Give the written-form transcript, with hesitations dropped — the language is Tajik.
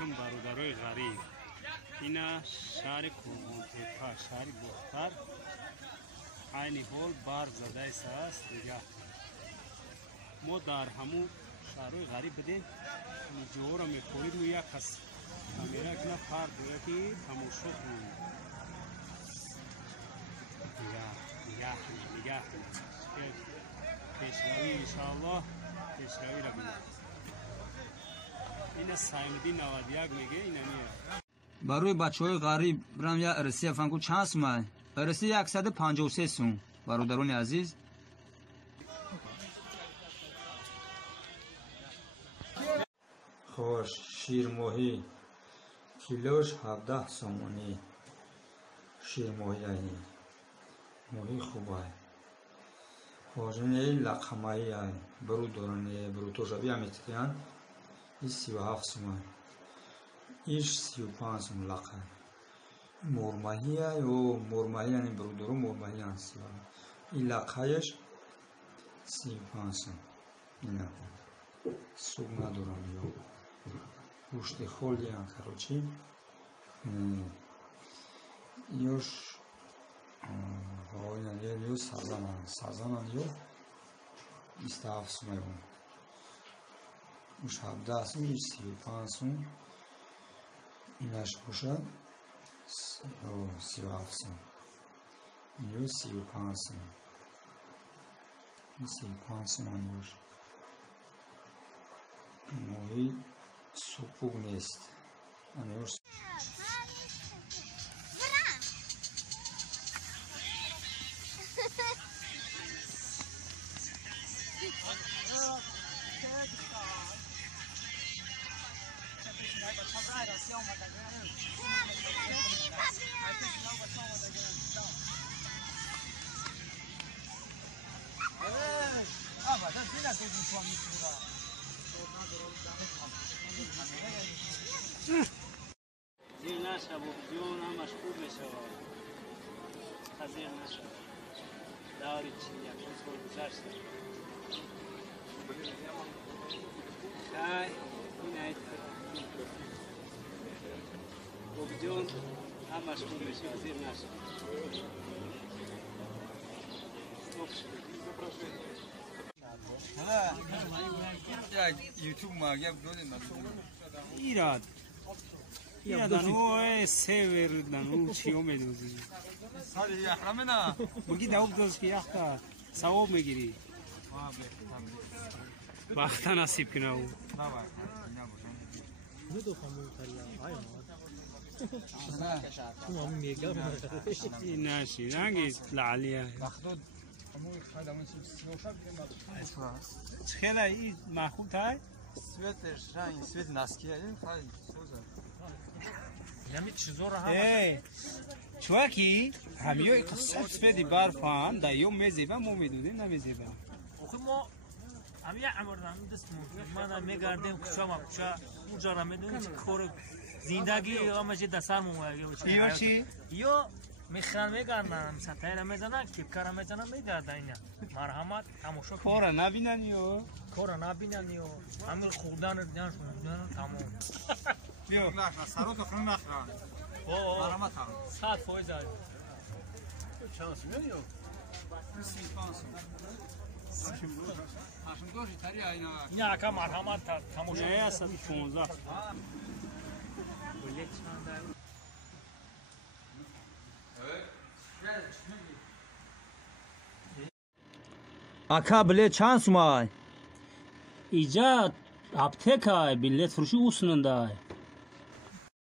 یکم برادرای غریب اینا شهر کومونتپا شهر بختر عین حال بار زده است دیگه ما در همون شهرهای غریب بدیم جوهر میکنید و یک کس کامیرا کنه فرد بوده که تماشا کنید نگاه پیشروی انشاءالله پیشروی را بینید این سایمدی 91 میگه این نیه برای بچه های غریب برم یک ارسی افنگو چند سومه؟ ارسی 153 سوم برادران عزیز خوش شیر ماهی کیلوش 17 سومانی شیر ماهی هایی ماهی خوبه واجنه لقمایی هایی برو دارنه برو توشبی همیت کن این 37 سومه ایش 35 سوم لقه مرماهی هایی و مرماهی هایی برو دارو مرماهی هایی این لقه هایش 35 سوم اینه سوگ ندارن یا گوشت خالی هم کروچی یوش هایی یو سازن هم یو 27 سومه بون اوش 17 سوم ایش 35 سوم اینش باشد 37 سوم یو 35 سوم 35 سوم یوش موی سپوگ نیست انیوش زیر نشه و بیون هم مشغول بشه خزیر نشه داری چی یک روز کل گذشته خیلی این هایت و بیون هم مشغول بشه زیر نشه یوتیوب ماگیب دادیم ایراد دانو سیور دانو چیو میدوزی سالی احرام نه بگی داوب دوز که یختا ثواب میگیری وقت نصیب کنه او این ناشی نگی لعلیه خیلی این محخوب تای سویتش رنگ سویت نسکیه این خیلی سوزه یعنی چیزا رو هم چوکی همیو قصه سفیدی برفام دا یوم میزیبه مو میدونیم نمیزیبه آخه ما همی عمردن دست من میگردیم کجا ما کجا اونجا را میدونیم که کار زندگی اما چه دسر مویه یا چی یا میخوان میگردن سطح را میزنن کیپکار میزنن میگردن اینا مرحمت تماشا کار نبینن یو کار نبینن یو همین خوردن دیدن شدن تمام بیا نخواه سرو تو خون نخواه مرحمت هم 100% داری چند سومه یو 35 هاشم دوشی تری اینا اینا که مرحمت تماشا نه اصلا 15 اکا بله چند سومه ایجاد اپتیکای بلیت فروشی اوسننده